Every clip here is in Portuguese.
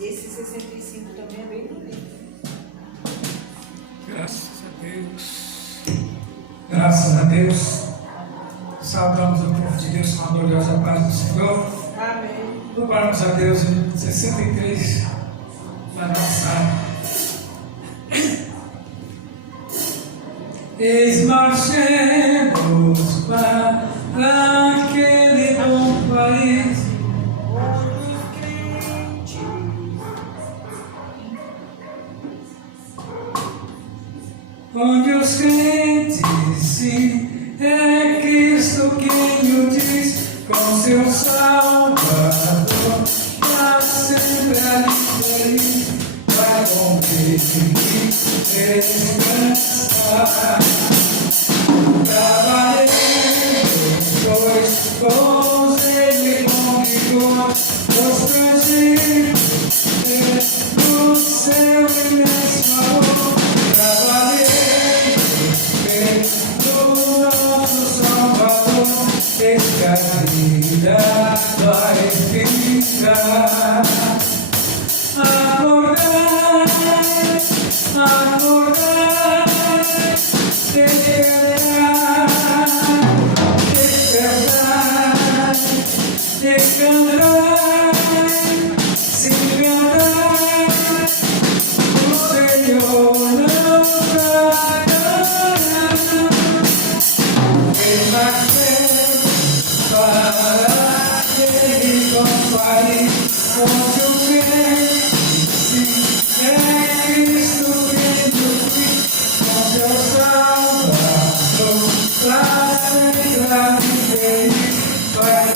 Esse 65 também é bem bonito. Graças a Deus. Graças a Deus. Saudamos o povo de Deus com a gloriosa paz do Senhor. Amém. Louvamos a Deus em 63 da nossa. Eis marchemos para aquele bom país, onde os crentes sim, é Cristo quem o diz, com seu Salvador, para sempre ali feliz, vai conferir descansar. Trabalhei, pois bons ele convidou, constrangido no seu imenso amor. Trabalhei pelo nosso Salvador, esse a vida vai ficar. Acordai, acordai, Vai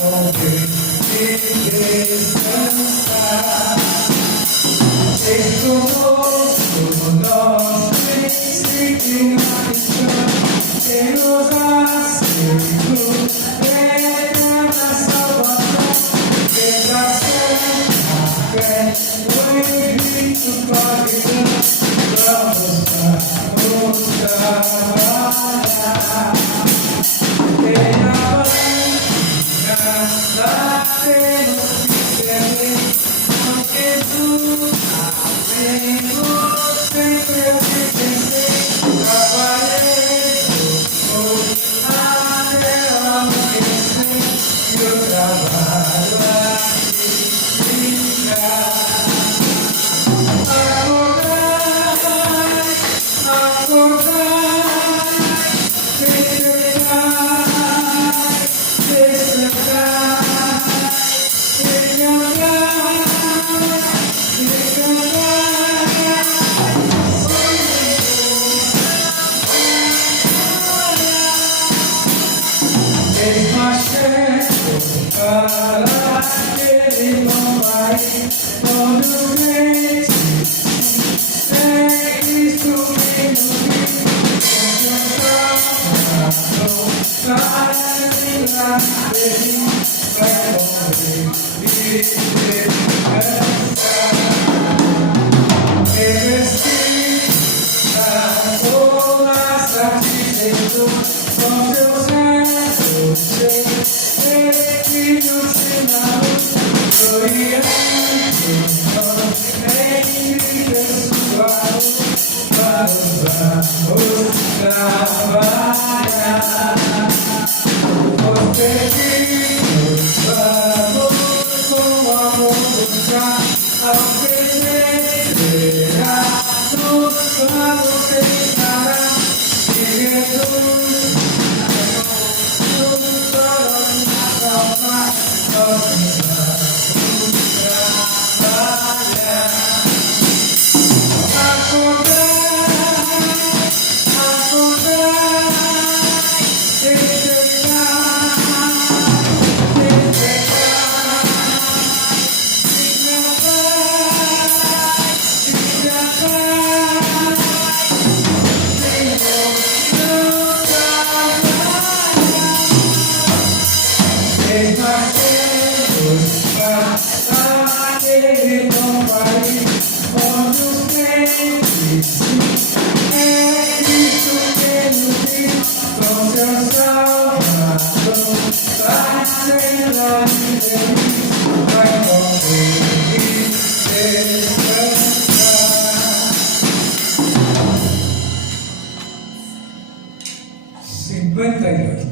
58.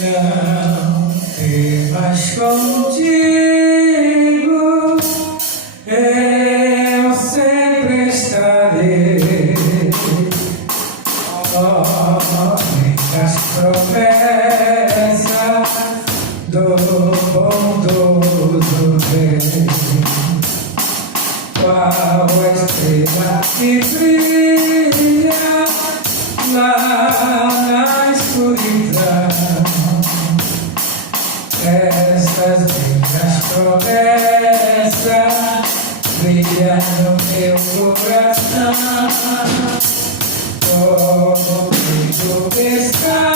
Não temas contigo, eu sempre estarei. As promessas do bondoso Rei, qual estrela que brilha lá na escuridão. Essas minhas promessas brilham no meu coração. Comigo está,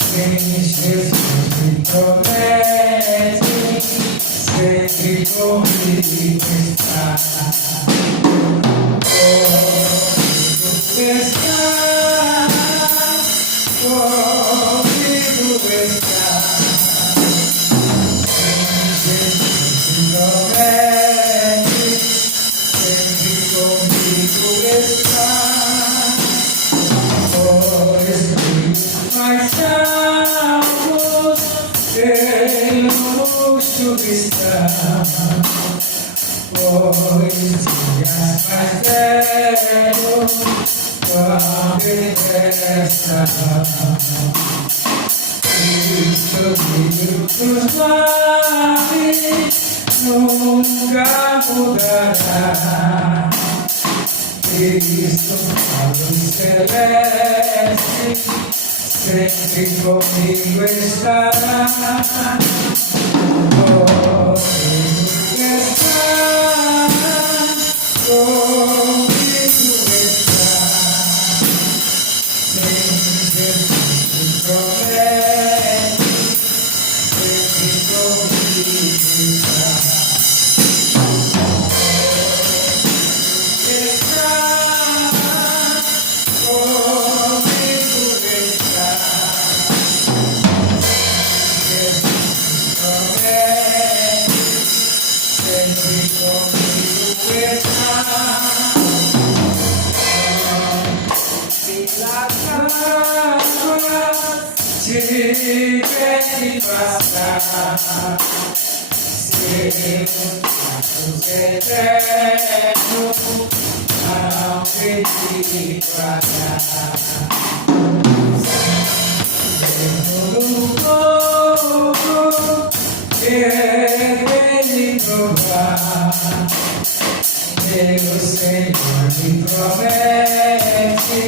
sem Jesus me promete, sempre comigo está. Comigo está, comigo está, sem Jesus me promete, sempre comigo está. Mais salvos pelo luxo está, pois dias mais velhos quando resta. Cristo vivo dos mares nunca mudará. Cristo, luz celeste, sempre comigo estará. Comigo está, comigo está, sempre Jesus me promete, sempre comigo está. Tivesse passar, seremos eternos, não pedi guardar. No povo ele provar, meu Senhor me promete,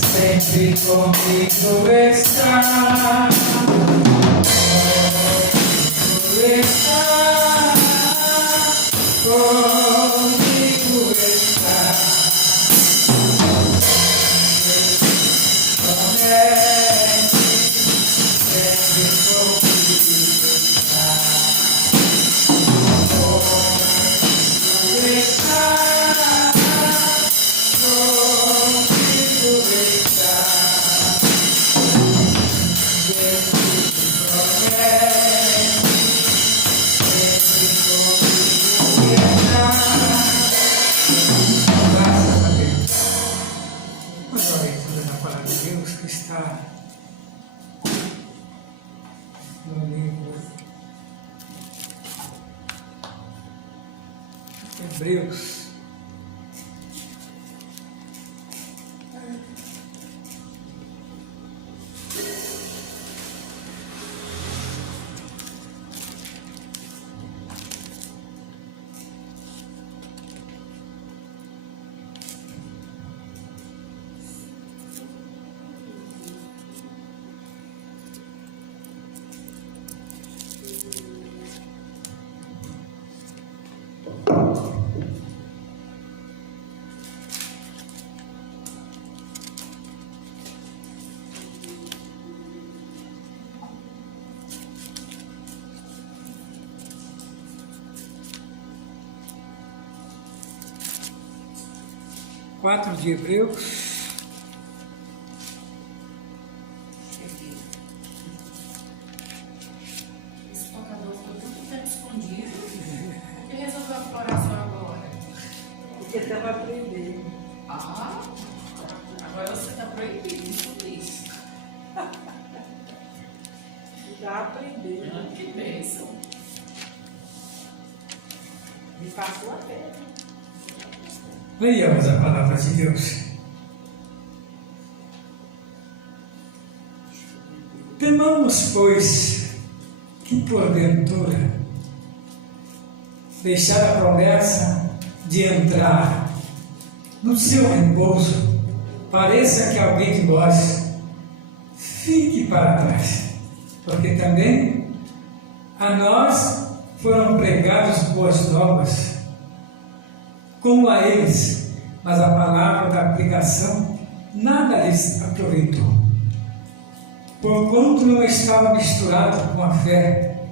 sempre comigo está. Comigo está, comigo está. Promete, sempre comigo está. Comigo está, comigo está. Graças a Deus. Vamos orar na palavra de Deus que está no livro Hebreus. Quatro de Hebreus. Esse tocador ficou tanto tempo escondido. Você estava aprendendo. Ah, agora você está proibido tudo isso. Está aprendendo. Que bênção. Me passou a perna. Leiamos a palavra de Deus. Temamos, pois, que porventura deixar a promessa de entrar no seu repouso, pareça que alguém de nós fique para trás, porque também a nós foram pregadas boas novas, como a eles, mas a palavra da pregação nada lhes aproveitou, porquanto não estava misturado com a fé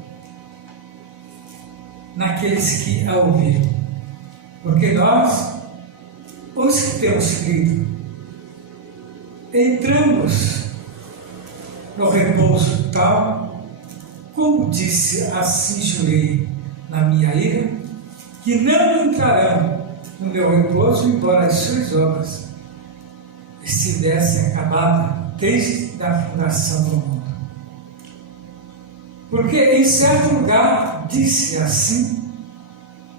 naqueles que a ouviram. Porque nós, os que temos crido, entramos no repouso tal, como disse, assim jurei na minha ira, que não entrarão no meu repouso, embora as suas obras estivessem acabadas desde a fundação do mundo. Porque em certo lugar disse assim: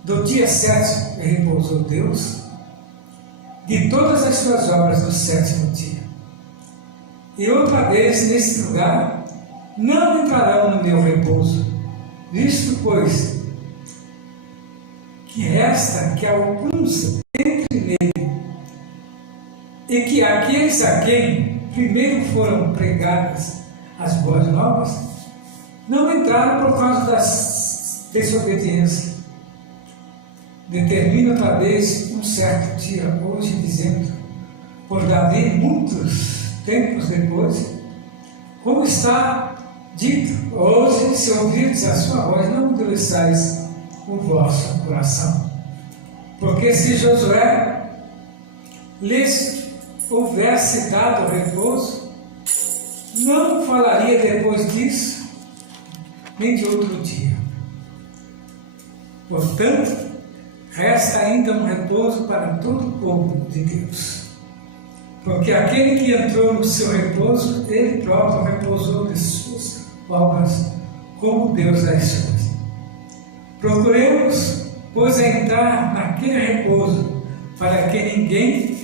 do dia 7 repousou Deus de todas as suas obras no 7º dia. E outra vez neste lugar: não entrarão no meu repouso, visto pois que resta que alguns entrem nele, e que aqueles a quem primeiro foram pregadas as boas novas não entraram por causa da desobediência. Determina outra vez um certo dia, hoje, dizendo, por Davi, muitos tempos depois, como está dito, hoje, se ouvirdes a sua voz, não endureçais o vosso coração. Porque se Josué lhes houvesse dado repouso, não falaria depois disso, nem de outro dia. Portanto, resta ainda um repouso para todo o povo de Deus. Porque aquele que entrou no seu repouso, ele próprio repousou de suas obras, como Deus as suas. Procuremos, pois, entrar naquele repouso, para que ninguém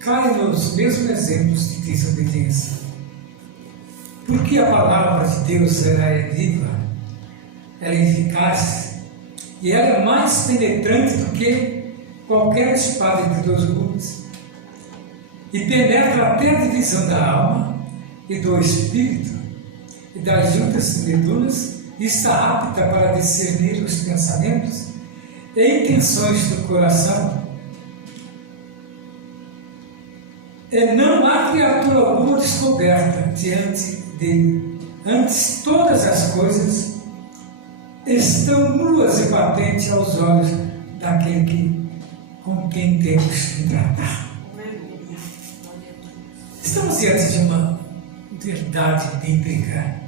caia nos mesmos exemplos de desobediência. Porque a palavra de Deus é viva, ela é eficaz, e ela é mais penetrante do que qualquer espada de 2 gumes, e penetra até a divisão da alma e do espírito, e das juntas e medulas, e está apta para discernir os pensamentos e intenções do coração. E não há criatura alguma descoberta diante dele. Antes, todas as coisas estão nuas e patentes aos olhos daquele com quem temos que tratar. Estamos diante de uma verdade bíblica.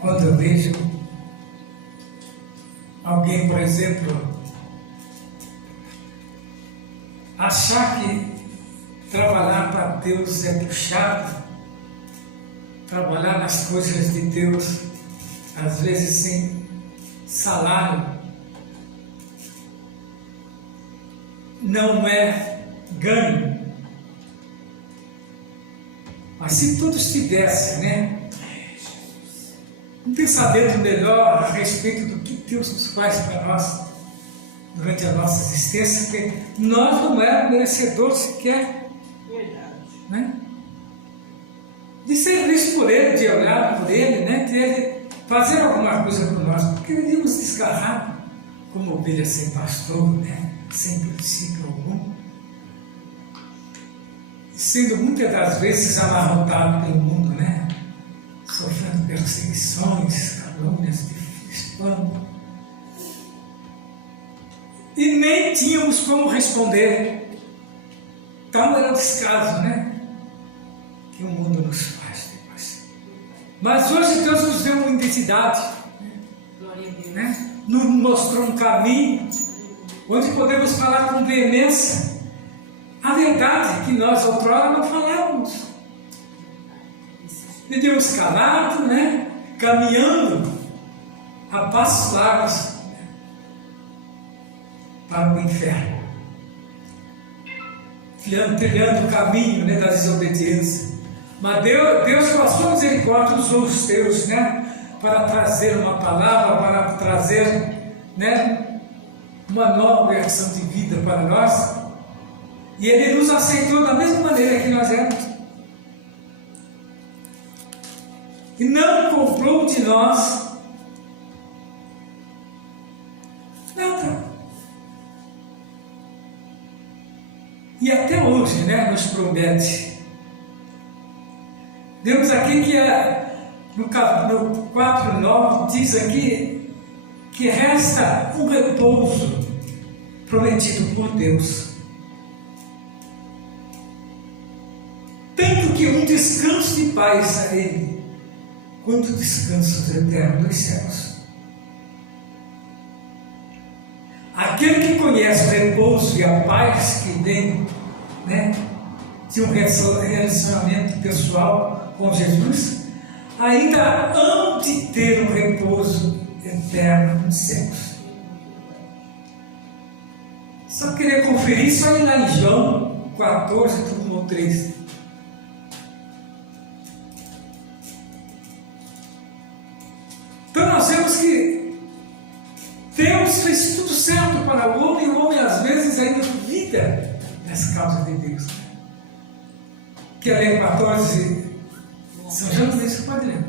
Quando eu vejo alguém, por exemplo, achar que trabalhar para Deus é puxado, trabalhar nas coisas de Deus, às vezes sem salário, não é ganho. Mas se todos tivessem, um pensamento melhor a respeito do que Deus nos faz para nós durante a nossa existência, porque nós não éramos merecedores sequer, de ser visto por Ele, de olhar por Ele, de Ele fazer alguma coisa por nós, porque vivíamos desgarrados como ovelhas sem pastor, sem princípio algum, sendo muitas das vezes amarrotados pelo mundo, sofrendo perseguições, calúnias, espanto. E nem tínhamos como responder. Tal era o descaso, que o mundo nos faz depois. Mas hoje Deus nos deu uma identidade, nos mostrou um caminho, onde podemos falar com veemência a verdade que nós outrora não falávamos. Vivíamos calados, né? Caminhando a passos largos para o inferno, trilhando o caminho, né, da desobediência. Mas Deus, com a sua misericórdia, usou os teus, né, para trazer uma palavra, para trazer, né, uma nova versão de vida para nós. E Ele nos aceitou da mesma maneira que nós éramos. E não cobrou de nós nada. E até hoje, né, nos promete. Vemos aqui que no 4:9 diz aqui que resta um repouso prometido por Deus. Tanto que um descanso de paz a Ele, quanto descanso eterno nos céus. Aquele que conhece o repouso e a paz que vem, né, de um relacionamento pessoal com Jesus, ainda hão de ter um repouso eterno nos céus. Só queria conferir, só ir lá em João 14, do 1 ao 13. Então nós vemos que Deus fez tudo certo para o homem, e o homem às vezes ainda duvida das causas de Deus. Quer ler 14? São João diz, pode ler.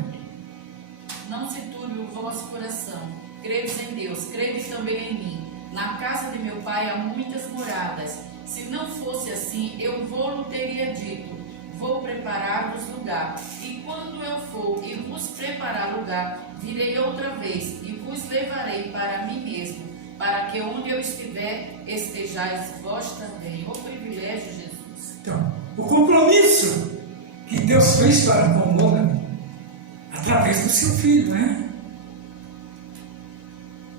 Não se turbe o vosso coração. Credes em Deus, credes também em mim. Na casa de meu pai há muitas moradas. Se não fosse assim, eu vou-lhe teria dito: vou preparar-vos lugar. E quando eu for e vos preparar lugar, virei outra vez e vos levarei para mim mesmo, para que onde eu estiver, estejais vós também. O privilégio, Jesus. Então, o compromisso que Deus fez para com o homem, através do seu Filho, né?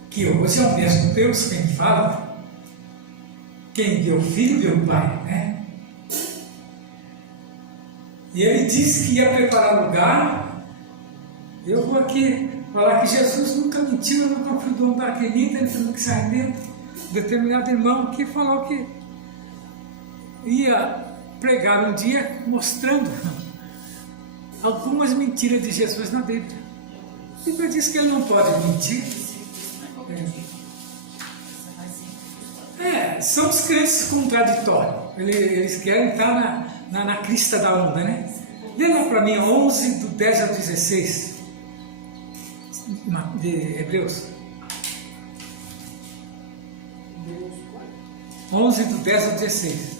Que hoje é o mesmo Deus quem fala. Quem deu o Filho, deu o Pai, né? E Ele disse que ia preparar lugar. Eu vou aqui falar que Jesus nunca mentiu, nunca fui dono da querida, ele teve que sair dentro. Determinado irmão que falou que ia pregar um dia mostrando algumas mentiras de Jesus na Bíblia. A Bíblia diz que ele não pode mentir. São os crentes contraditórios. Eles querem estar na crista da onda, né? Lê lá para mim 11, do 10 ao 16 de Hebreus. 11, do 10 ao 16.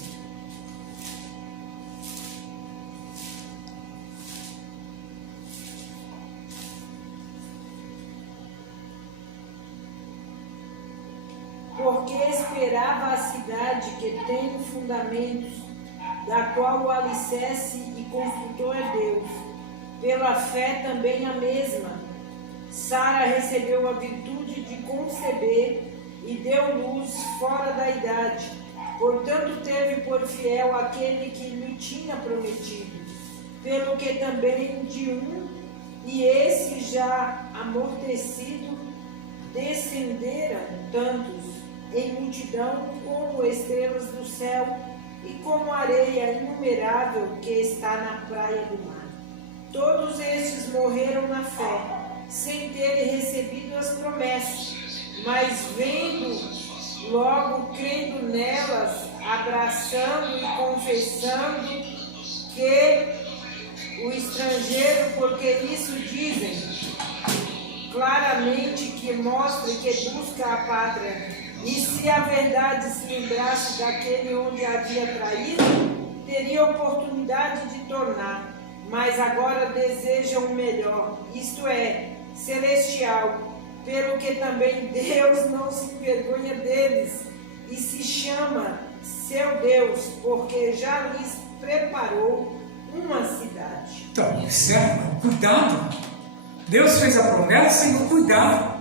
Porque esperava a cidade que tem fundamentos, da qual o alicerce e construtor é Deus. Pela fé também a mesma. Sara recebeu a virtude de conceber e deu luz fora da idade. Portanto, teve por fiel aquele que lhe tinha prometido. Pelo que também de um, e esse já amortecido, descenderam tantos em multidão como estrelas do céu e como areia inumerável que está na praia do mar. Todos estes morreram na fé, sem terem recebido as promessas, mas vendo, logo crendo nelas, abraçando e confessando que o estrangeiro, porque isso dizem claramente que mostra que busca a pátria. E se a verdade se lembrasse daquele onde havia traído, teria oportunidade de tornar, mas agora desejam o melhor, isto é, celestial, pelo que também Deus não se envergonha deles e se chama seu Deus, porque já lhes preparou uma cidade. Então, certo? Cuidado. Deus fez a promessa e cuidado.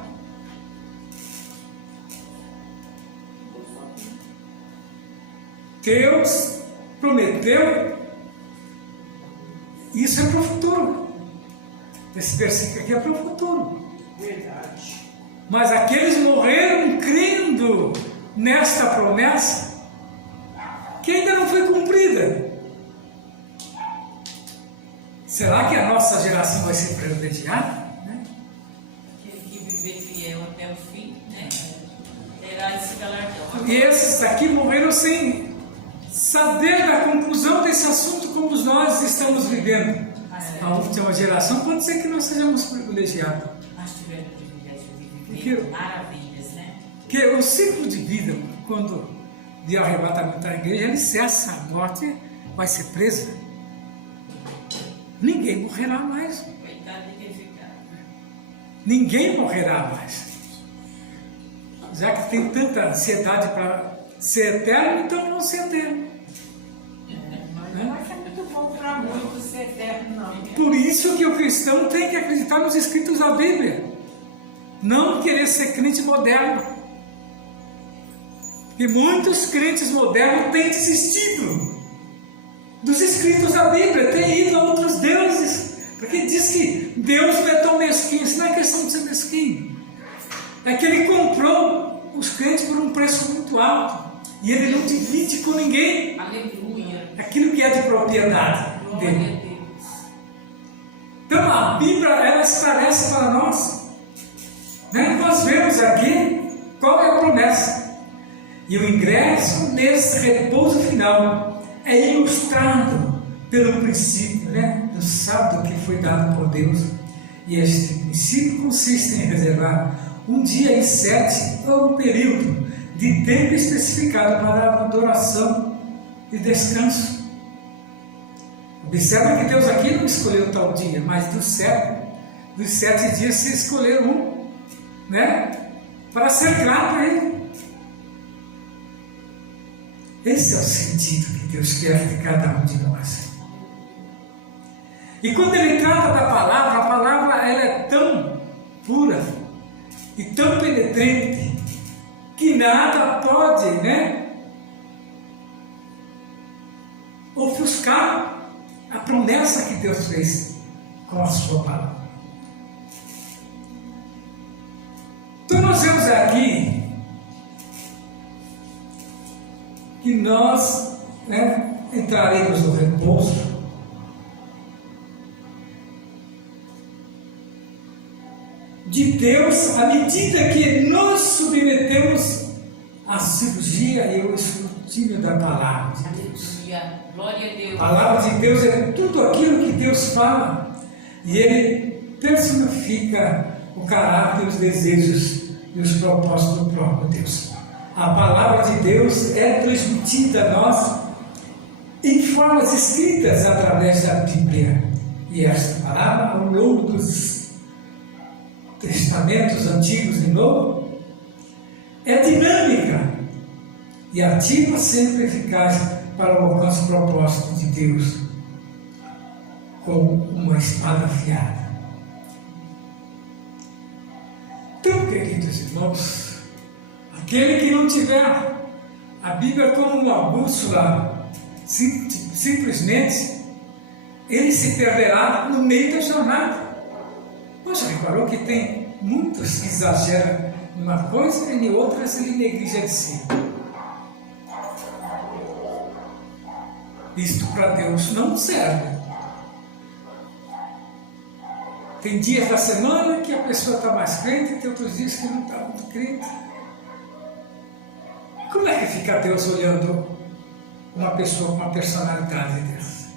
Deus prometeu, isso é para o futuro. Esse versículo aqui é para o futuro. Verdade. Mas aqueles morreram crendo nesta promessa, que ainda não foi cumprida. Será que a nossa geração vai ser privilegiada? Aquele que viver fiel até o fim, né? Terá esse galardão. E esses aqui morreram sem saber da conclusão desse assunto como nós estamos vivendo. A última geração pode ser que nós sejamos privilegiados. Nós tivemos o privilégio de viver maravilhas, né? Porque o ciclo de vida, quando de arrebatamento da igreja, ele cessa, a morte vai ser presa. Ninguém morrerá mais. Coitado de quem ficar. Ninguém morrerá mais. Já que tem tanta ansiedade para ser eterno, então vamos ser eterno. Mas não é muito bom para muitos ser eterno, não. Por isso que o cristão tem que acreditar nos escritos da Bíblia. Não querer ser crente moderno. Porque muitos crentes modernos têm desistido dos escritos da Bíblia, têm ido a outros deuses. Porque diz que Deus não é tão mesquinho. Isso não é questão de ser mesquinho. É que ele comprou os crentes por um preço muito alto. E ele não divide com ninguém. Aleluia. Aquilo que é de propriedade Glória dele. a Deus. Então a Bíblia, ela esclarece para nós. Né? Nós vemos aqui qual é a promessa. E o ingresso nesse repouso final é ilustrado pelo princípio, né, do sábado que foi dado por Deus. E este princípio consiste em reservar um dia em 7 ou um período de tempo especificado para a adoração e descanso. Observe que Deus aqui não escolheu tal dia, mas dos 7 dias se escolheu um, né, para ser grato a Ele. Esse é o sentido que Deus quer de cada um de nós. E quando Ele trata da palavra, a palavra ela é tão pura e tão penetrante que nada pode, né, ofuscar a promessa que Deus fez com a sua palavra. Então nós vemos aqui que nós, né, entraremos no repouso de Deus à medida que nos submetemos à cirurgia e ao escrutínio da palavra de Deus. Aleluia. Glória a Deus. A palavra de Deus é tudo aquilo que Deus fala e Ele personifica o caráter, os desejos e os propósitos do próprio Deus. A palavra de Deus é transmitida a nós em formas escritas através da Bíblia. E esta palavra, ao longo dos testamentos antigos e novos, é dinâmica e ativa, sempre eficaz para o alcance propósito de Deus, como uma espada afiada. Então, queridos irmãos, aquele que não tiver a Bíblia como uma bússola, simplesmente, ele se perderá no meio da jornada. Você reparou que tem muitos que exageram em uma coisa e em outras ele negligencia. Isto para Deus não serve. Tem dias da semana que a pessoa está mais crente e tem outros dias que não está muito crente. Como é que fica Deus olhando uma pessoa com a personalidade dessa?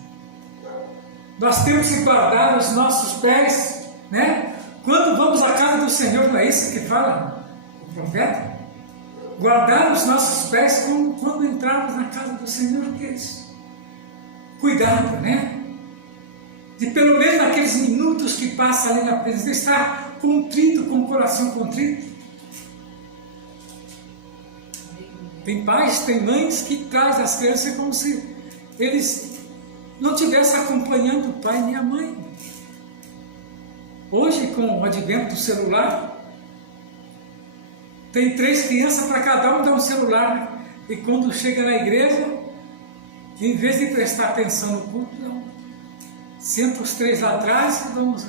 Nós temos que guardar os nossos pés, né? Quando vamos à casa do Senhor, não é isso que fala o profeta? Guardar os nossos pés quando entrarmos na casa do Senhor, que é isso? Cuidado, né? De pelo menos naqueles minutos que passa ali na presença, estar contrito, com o coração contrito. Tem pais, tem mães que trazem as crianças como se eles não estivessem acompanhando o pai nem a mãe. Hoje, com o advento do celular, tem 3 crianças para cada um dar um celular, né? E quando chega na igreja, que em vez de prestar atenção no culto, não. Senta os 3 lá atrás e vamos.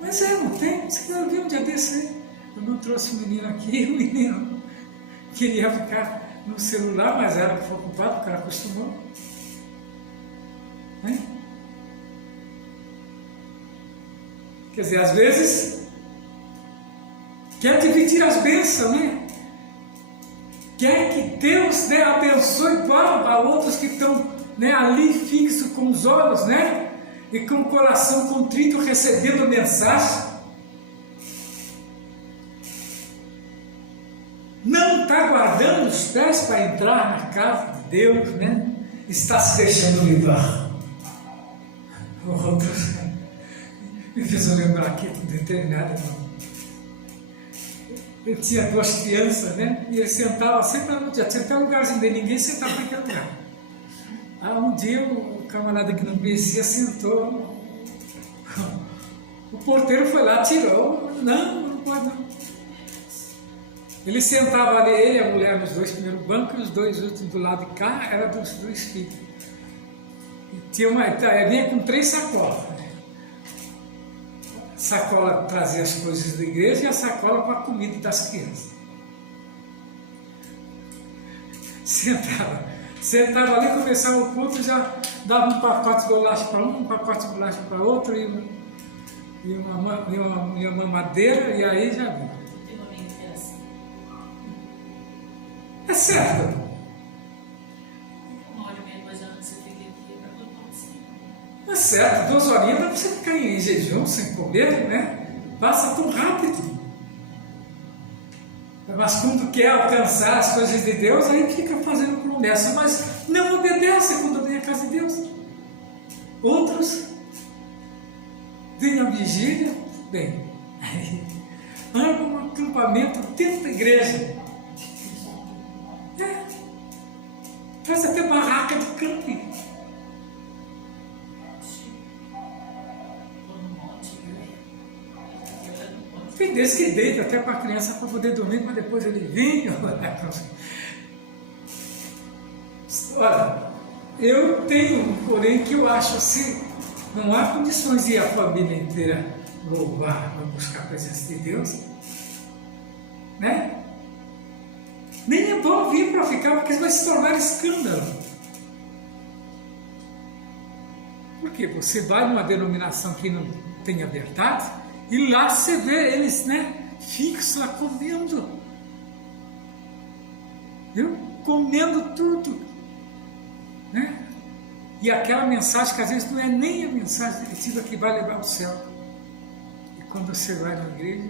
Mas não tem. Eu vi um dia desse aí. Eu não trouxe o menino aqui, o menino queria ficar no celular, mas era que foi ocupado, o cara acostumou. Né? Quer dizer, às vezes quer dividir as bênçãos, né? Quer que Deus, né, abençoe para outros que estão, né, ali fixos com os olhos, né? E com o coração contrito recebendo a mensagem. Não está guardando os pés para entrar na casa de Deus, né? Está se deixando levar. Outros me fiz lembrar aqui de determinado irmão. Eu tinha 2 crianças, né? E ele sentava sempre no dia, tinha até um lugarzinho dele, ninguém sentava naquele lugar. Aí um dia o camarada que não conhecia sentou. O porteiro foi lá, tirou. Não pode não. Ele sentava ali, ele e a mulher nos 2 primeiros bancos, e os 2 últimos do lado de cá eram dos 2 filhos. E tinha vinha com 3 sacolas. A sacola trazia as coisas da igreja e a sacola com a comida das crianças. Sentava ali, começava o culto, já dava um pacote de bolacha para um pacote de bolacha para outro, e uma mamadeira, e aí já viu. É certo. Uma hora e meia, 2 anos, você fica aqui para todo mundo assim. É certo, 2 horinhas dá para você ficar em jejum, sem comer, né? Passa tão rápido. Mas quando quer alcançar as coisas de Deus, aí fica fazendo promessa, mas não obedece quando vem à casa de Deus. Outros vêm à vigília, bem, armam um acampamento dentro da igreja. Faz até barraca de camping. Tem desse que deita até para a criança para poder dormir, mas depois ele vem. Olha, eu tenho, porém, que eu acho assim, não há condições de a família inteira louvar, buscar a presença de Deus, né? Nem é bom vir para ficar, porque isso vai se tornar escândalo. Porque você vai numa denominação que não tem a verdade, e lá você vê eles, né, fixos lá comendo. Viu? Comendo tudo. Né? E aquela mensagem que às vezes não é nem a mensagem definitiva que vai levar ao céu. E quando você vai na igreja,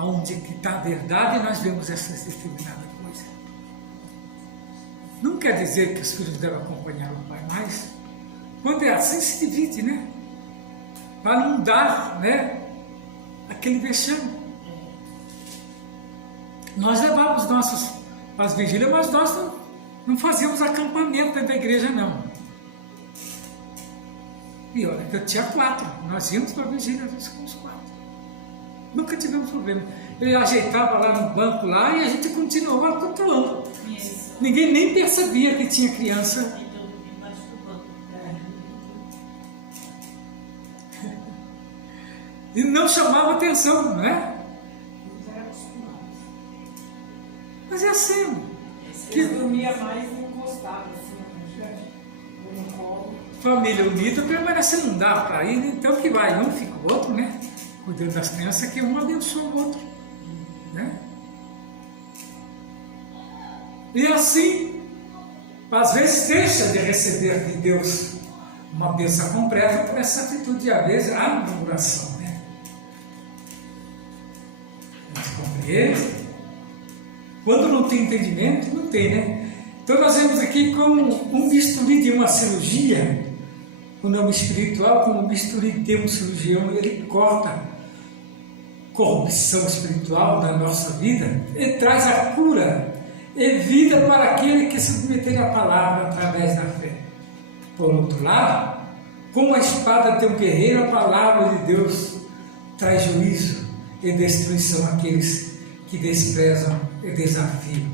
onde está a verdade, nós vemos essa determinada coisa. Não quer dizer que os filhos devem acompanhar o pai, mas quando é assim se divide, né? Para não dar, né, aquele vexame. Nós levávamos nossos para as vigílias, mas nós não fazíamos acampamento dentro da igreja, não. E olha, eu tinha 4, nós íamos para a vigília com os 4. Nunca tivemos problema. Ele ajeitava lá no banco lá e a gente continuava cultuando. Ninguém nem percebia que tinha criança. E não chamava atenção, não é? Mas é assim. Que dormia mais encostado, assim, no colo. Família unida permanece, não dá para ir, então que vai, um fica o outro, né? Cuidando das crianças, que um abençoa o outro, né? E assim, às vezes deixa de receber de Deus uma bênção completa por essa atitude, às vezes, a murmuração, né? A gente compreende. Quando não tem entendimento, não tem, né? Então nós vemos aqui como um bisturi de uma cirurgia, o nome espiritual, como um bisturi de um cirurgião, ele corta corrupção espiritual na nossa vida, ele traz a cura e vida para aquele que se submeter à palavra através da fé. Por outro lado, como a espada de um guerreiro, a palavra de Deus traz juízo e destruição àqueles que desprezam e desafiam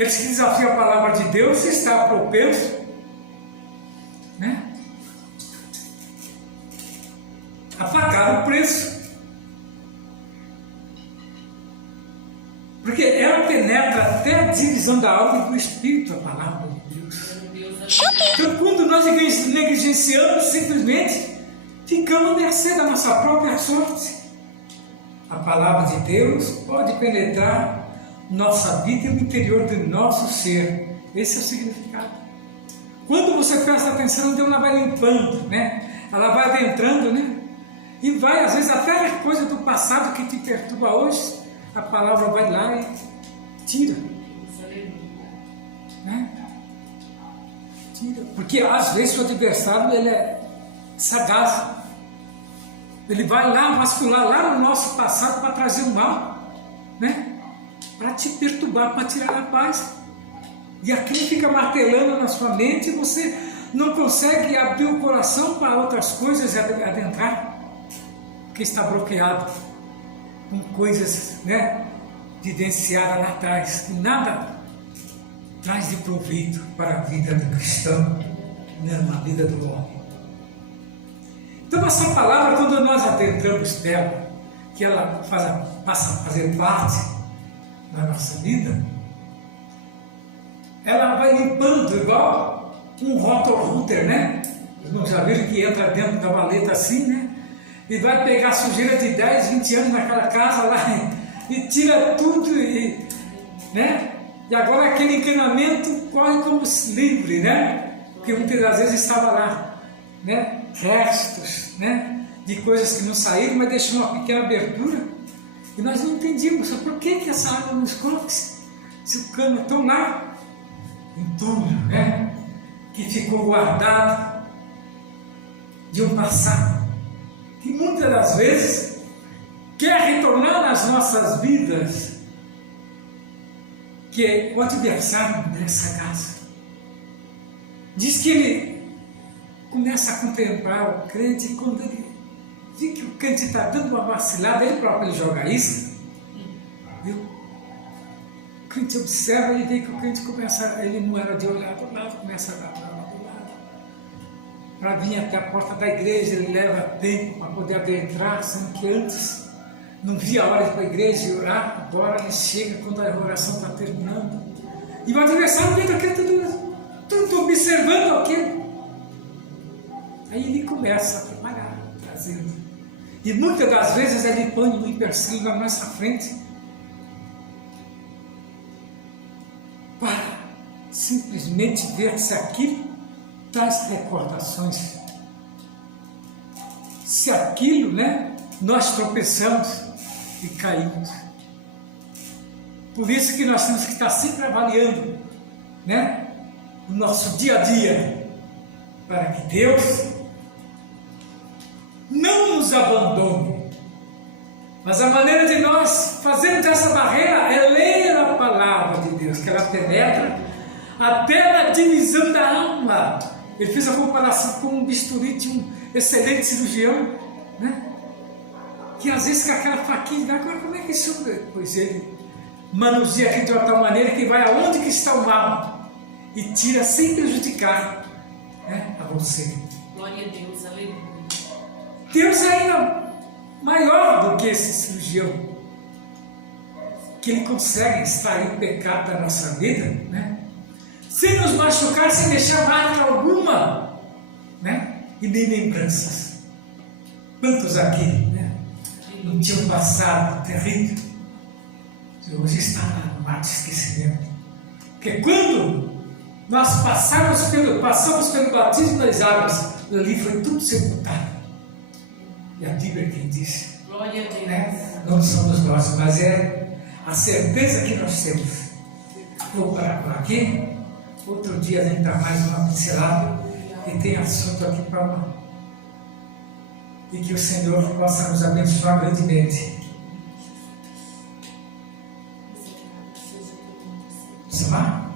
Aqueles que desafiam a palavra de Deus está propenso, né, a pagar o preço. Porque ela penetra até a divisão da alma e do espírito, a palavra de Deus. Então, quando nós negligenciamos, simplesmente ficamos à mercê da nossa própria sorte. A palavra de Deus pode penetrar nossa vida e o interior do nosso ser. Esse é o significado. Quando você presta atenção, Deus ela vai limpando, né? Ela vai adentrando, né? E vai, às vezes, até a coisa do passado que te perturba hoje, a palavra vai lá e tira. Né? Tira. Porque às vezes o adversário ele é sagaz. Ele vai lá vasculhar lá no nosso passado para trazer o mal, né? Para te perturbar, para tirar a paz. E aquilo fica martelando na sua mente e você não consegue abrir o coração para outras coisas adentrar, porque está bloqueado com coisas, né, vivenciadas lá atrás, que nada traz de proveito para a vida do cristão, né, na vida do homem. Então essa palavra, quando nós adentramos dela, que ela passa a fazer parte da nossa vida, ela vai limpando igual um rotor-router, né? Vocês não já viram que entra dentro da maleta assim, né? E vai pegar sujeira de 10, 20 anos naquela casa lá e tira tudo, né? E agora aquele encanamento corre como livre, né? Porque muitas das vezes estava lá, né? Restos, né? De coisas que não saíram, mas deixou uma pequena abertura. E nós não entendíamos por que essa água não escorre, se o cano é tão lá, entulho, né? Que ficou guardado de um passado, que muitas das vezes quer retornar nas nossas vidas, que é o adversário dessa casa. Diz que ele começa a contemplar o crente e quando ele vê que o crente está dando uma vacilada, ele próprio joga isca. Viu? O crente observa e vê que o crente começa, ele não era de olhar do lado, começa a dar do lado. Para vir até a porta da igreja, ele leva tempo para poder adentrar, sendo que antes não via a hora de ir para a igreja e orar, agora ele chega quando a oração está terminando. E o adversário vem daquele tudo observando aquilo. Aí ele começa a trabalhar, trazendo. E muitas das vezes ele põe um empecilho na nossa frente para simplesmente ver se aquilo traz recordações. Se aquilo, né, nós tropeçamos e caímos. Por isso que nós temos que estar sempre avaliando, né, o nosso dia a dia, para que Deus não nos abandone. Mas a maneira de nós fazermos essa barreira é ler a palavra de Deus, que ela penetra até na divisão da alma. Ele fez a comparação com um bisturi de um excelente cirurgião, né? Que às vezes com aquela faquinha, agora como é que isso... Pois ele manuseia aqui de uma tal maneira que vai aonde que está o mal e tira sem prejudicar, né, a você. Glória a Deus, aleluia. Deus é ainda maior do que esse cirurgião, que ele consegue extrair o pecado da nossa vida, né? Sem nos machucar, sem deixar marca alguma, né? E nem lembranças. Quantos aqui, né, não tinham passado terrível? Hoje está no mar de esquecimento. Porque quando nós passamos pelo batismo das águas, ali foi tudo sepultado. E a Bíblia é quem disse. Glória a Deus. Né? Não somos nós, mas é a certeza que nós temos. Vou parar por aqui. Outro dia a gente dá mais uma pincelada e tem assunto aqui para uma. E que o Senhor possa nos abençoar grandemente. Vamos lá?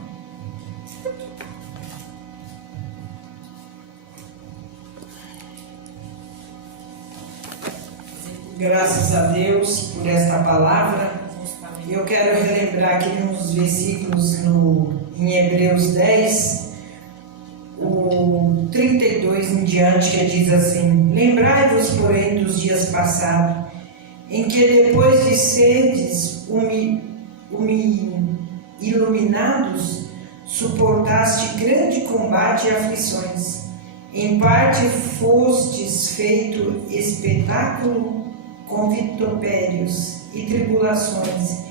Graças a Deus por esta palavra eu quero relembrar aqui uns versículos em Hebreus 10, o 32 em diante, que diz assim: lembrai-vos, porém, dos dias passados, em que depois de serdes iluminados, suportaste grande combate e aflições. Em parte fostes feito espetáculo com vitupérios e tribulações,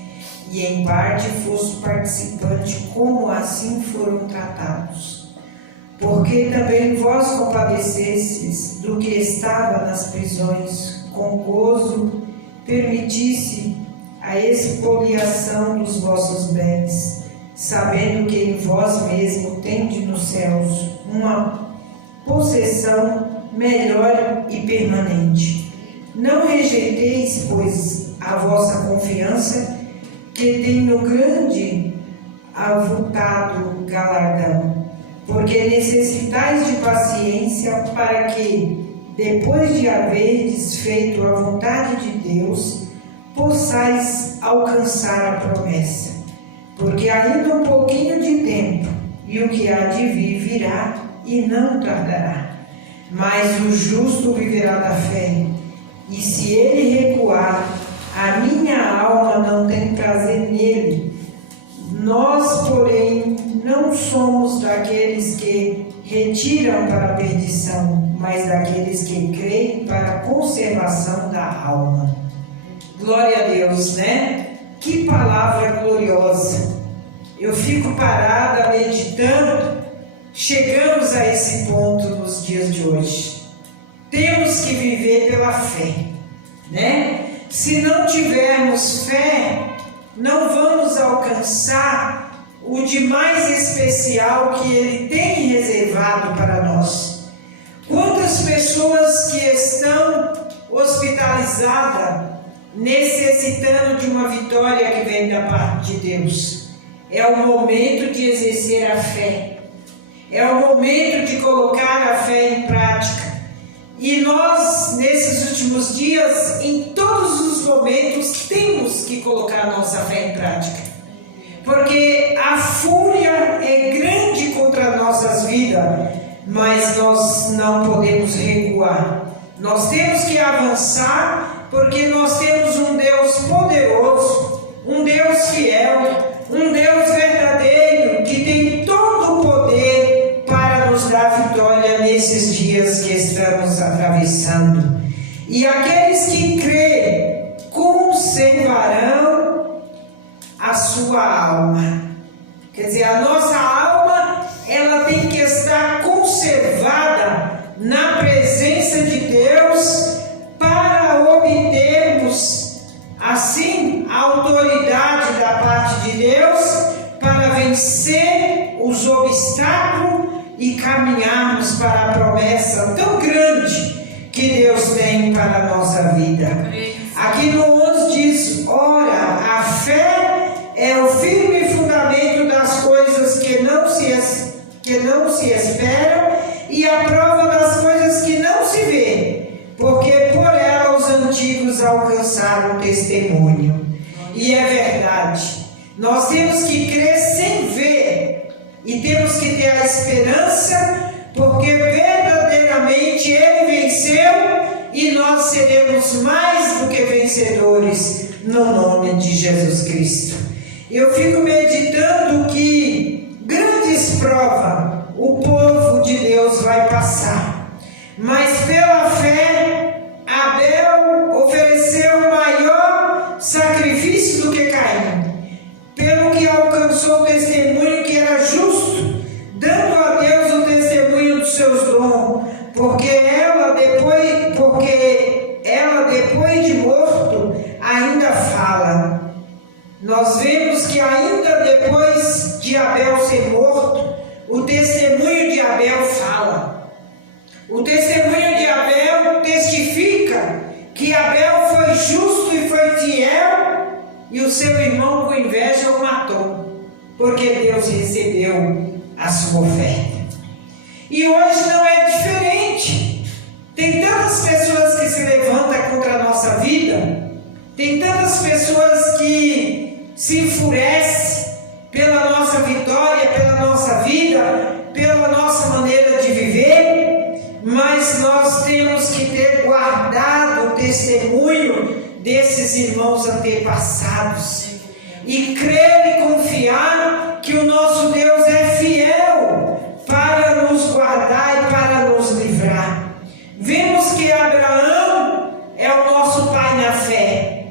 e em parte foste participante como assim foram tratados. Porque também vós compadecestes do que estava nas prisões, com gozo permitisse a expoliação dos vossos bens, sabendo que em vós mesmo tendes nos céus uma possessão melhor e permanente. Não rejeiteis, pois, a vossa confiança, que tem no grande avultado galardão, porque necessitais de paciência, para que, depois de haverdes feito a vontade de Deus, possais alcançar a promessa. Porque ainda um pouquinho de tempo, e o que há de vir virá, e não tardará. Mas o justo viverá da fé, e se ele recuar, a minha alma não tem prazer nele. Nós, porém, não somos daqueles que retiram para a perdição, mas daqueles que creem para a conservação da alma. Glória a Deus, né? Que palavra gloriosa! Eu fico parada, meditando. Chegamos a esse ponto nos dias de hoje. Temos que viver pela fé, né? Se não tivermos fé, não vamos alcançar o de mais especial que Ele tem reservado para nós. Quantas pessoas que estão hospitalizadas, necessitando de uma vitória que vem da parte de Deus? É o momento de exercer a fé. É o momento de colocar a fé em prática. E nós, nesses últimos dias, em todos os momentos, temos que colocar a nossa fé em prática. Porque a fúria é grande contra nossas vidas, mas nós não podemos recuar. Nós temos que avançar, porque nós temos um Deus poderoso, um Deus fiel, um Deus verdadeiro, que tem todo o poder para nos dar vitória nesses dias que estamos atravessando. E aqueles que crêem conservarão a sua alma. Quer dizer, a nossa alma, ela tem que estar conservada na presença de Deus, para obtermos assim a autoridade da parte de Deus para vencer os obstáculos e caminharmos para a promessa tão grande que Deus tem para a nossa vida. Aqui no 11 diz: ora, a fé é o firme fundamento das coisas que não se esperam e a prova das coisas que não se vê, porque por ela os antigos alcançaram testemunho. E é verdade, nós temos que crer sem ver, e temos que ter a esperança, porque verdadeiramente Ele venceu, e nós seremos mais do que vencedores, no nome de Jesus Cristo. Eu fico meditando que grandes provas o povo de Deus vai passar, mas pela fé Abel ofereceu maior sacrifício do que Caim, pelo que alcançou o testemunho que era justo, dando a Deus o testemunho dos seus dons, porque ela depois de morto ainda fala. Nós vemos que ainda depois de Abel ser morto, o testemunho de Abel fala. O testemunho de Abel testifica que Abel foi justo e foi fiel, e o seu irmão com inveja o matou, porque Deus recebeu a sua oferta. E hoje não é diferente. Tem tantas pessoas que se levantam contra a nossa vida, tem tantas pessoas que se enfurece pela nossa vitória, pela nossa vida, pela nossa maneira de viver, mas nós temos que ter guardado o testemunho desses irmãos antepassados e crer e confiar que o nosso Deus é fiel para nos guardar e para nos livrar. Vemos que Abraão é o nosso pai na fé.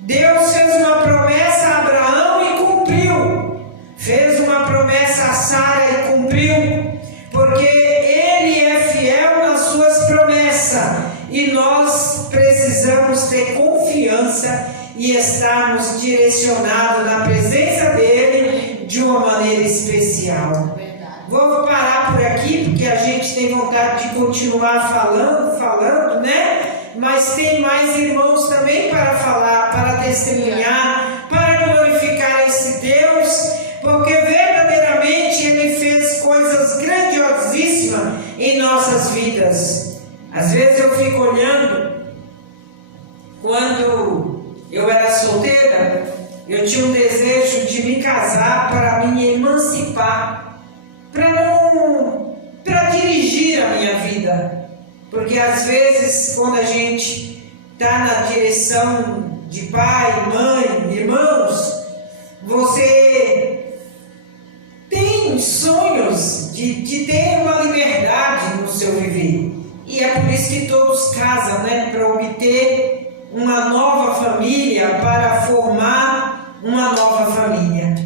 Deus fez uma promessa a Abraão e cumpriu. Fez uma promessa a Sara e cumpriu. Porque Ele é fiel nas suas promessas. E nós precisamos ter confiança e estarmos direcionados na presença dEle de uma maneira especial. Vou parar por aqui, porque a gente tem vontade de continuar falando, né? Mas tem mais irmãos também para falar, para testemunhar, para glorificar esse Deus, porque verdadeiramente Ele fez coisas grandiosíssimas em nossas vidas. Às vezes eu fico olhando, quando eu era solteira, eu tinha um desejo de me casar para me emancipar, para dirigir a minha vida, porque às vezes quando a gente está na direção de pai, mãe, irmãos, você tem sonhos de ter uma liberdade no seu viver, e é por isso que todos casam, né? Para obter uma nova família, para formar uma nova família.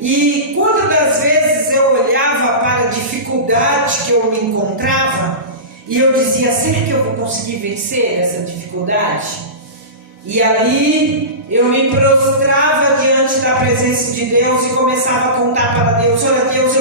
E quantas das vezes eu olhava para a dificuldade que eu me encontrava e eu dizia, será que eu vou conseguir vencer essa dificuldade? E ali eu me prostrava diante da presença de Deus e começava a contar para Deus, olha Deus,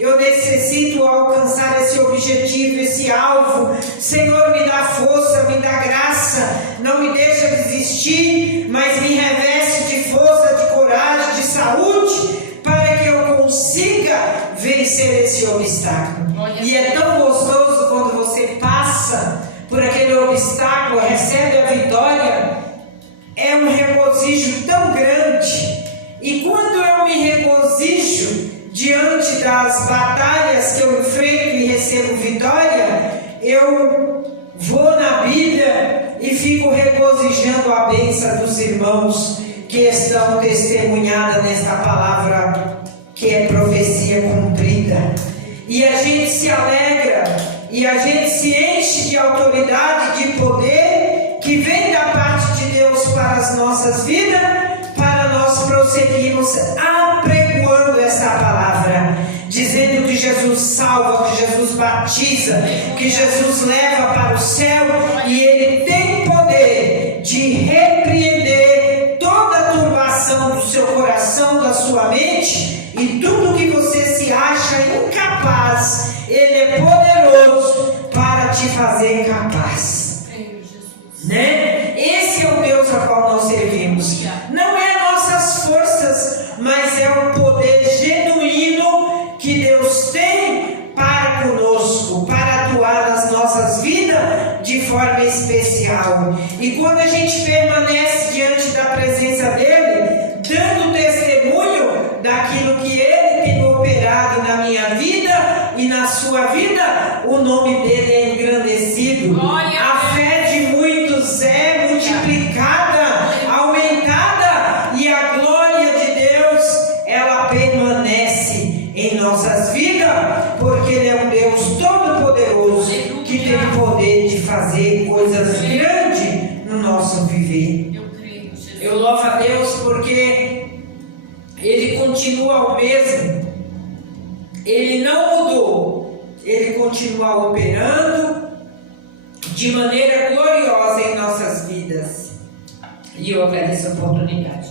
eu necessito alcançar esse objetivo, esse alvo. Senhor, me dá força, me dá graça, não me deixa desistir, mas me reveste de força, de coragem, de saúde, para que eu consiga vencer esse obstáculo. E é tão gostoso quando você passa por aquele obstáculo, recebe a vitória, é um regozijo tão grande. E quando eu me regozijo diante das batalhas que eu enfrento e recebo vitória, eu vou na Bíblia e fico regozijando a bênção dos irmãos que estão testemunhadas nesta palavra que é profecia cumprida. E a gente se alegra e a gente se enche de autoridade, de poder que vem da parte de Deus para as nossas vidas, para nós prosseguirmos apregoando essa palavra, dizendo que Jesus salva, que Jesus batiza, que Jesus leva para o céu, e Ele tem poder de repreender toda a turbação do seu coração, da sua mente, e tudo que você se acha incapaz, Ele é poderoso para te fazer capaz. Né? Esse é o Deus a qual nós servimos. Não é nossas forças, mas é o poder genuíno que Deus tem para conosco, para atuar nas nossas vidas de forma especial. E quando a gente permanece diante da presença dEle, dando testemunho daquilo que Ele tem operado na minha vida e na sua vida, o nome dEle é engrandecido. A fé de muitos é multiplicada, aumentada, e a glória de Deus, ela permanece em nossas vidas, porque Ele é um Deus todo-poderoso que tem poder de fazer coisas grandes no nosso viver. Eu louvo a Deus porque Ele continua o mesmo, Ele não mudou, Ele continua operando de maneira gloriosa em nossas vidas. E eu agradeço a oportunidade.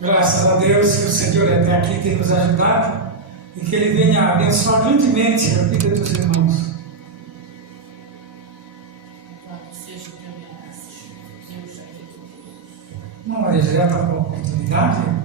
Graças a Deus que o Senhor até aqui tem nos ajudado e que Ele venha abençoar grandemente a vida dos irmãos. Não, Maria, já está com a oportunidade.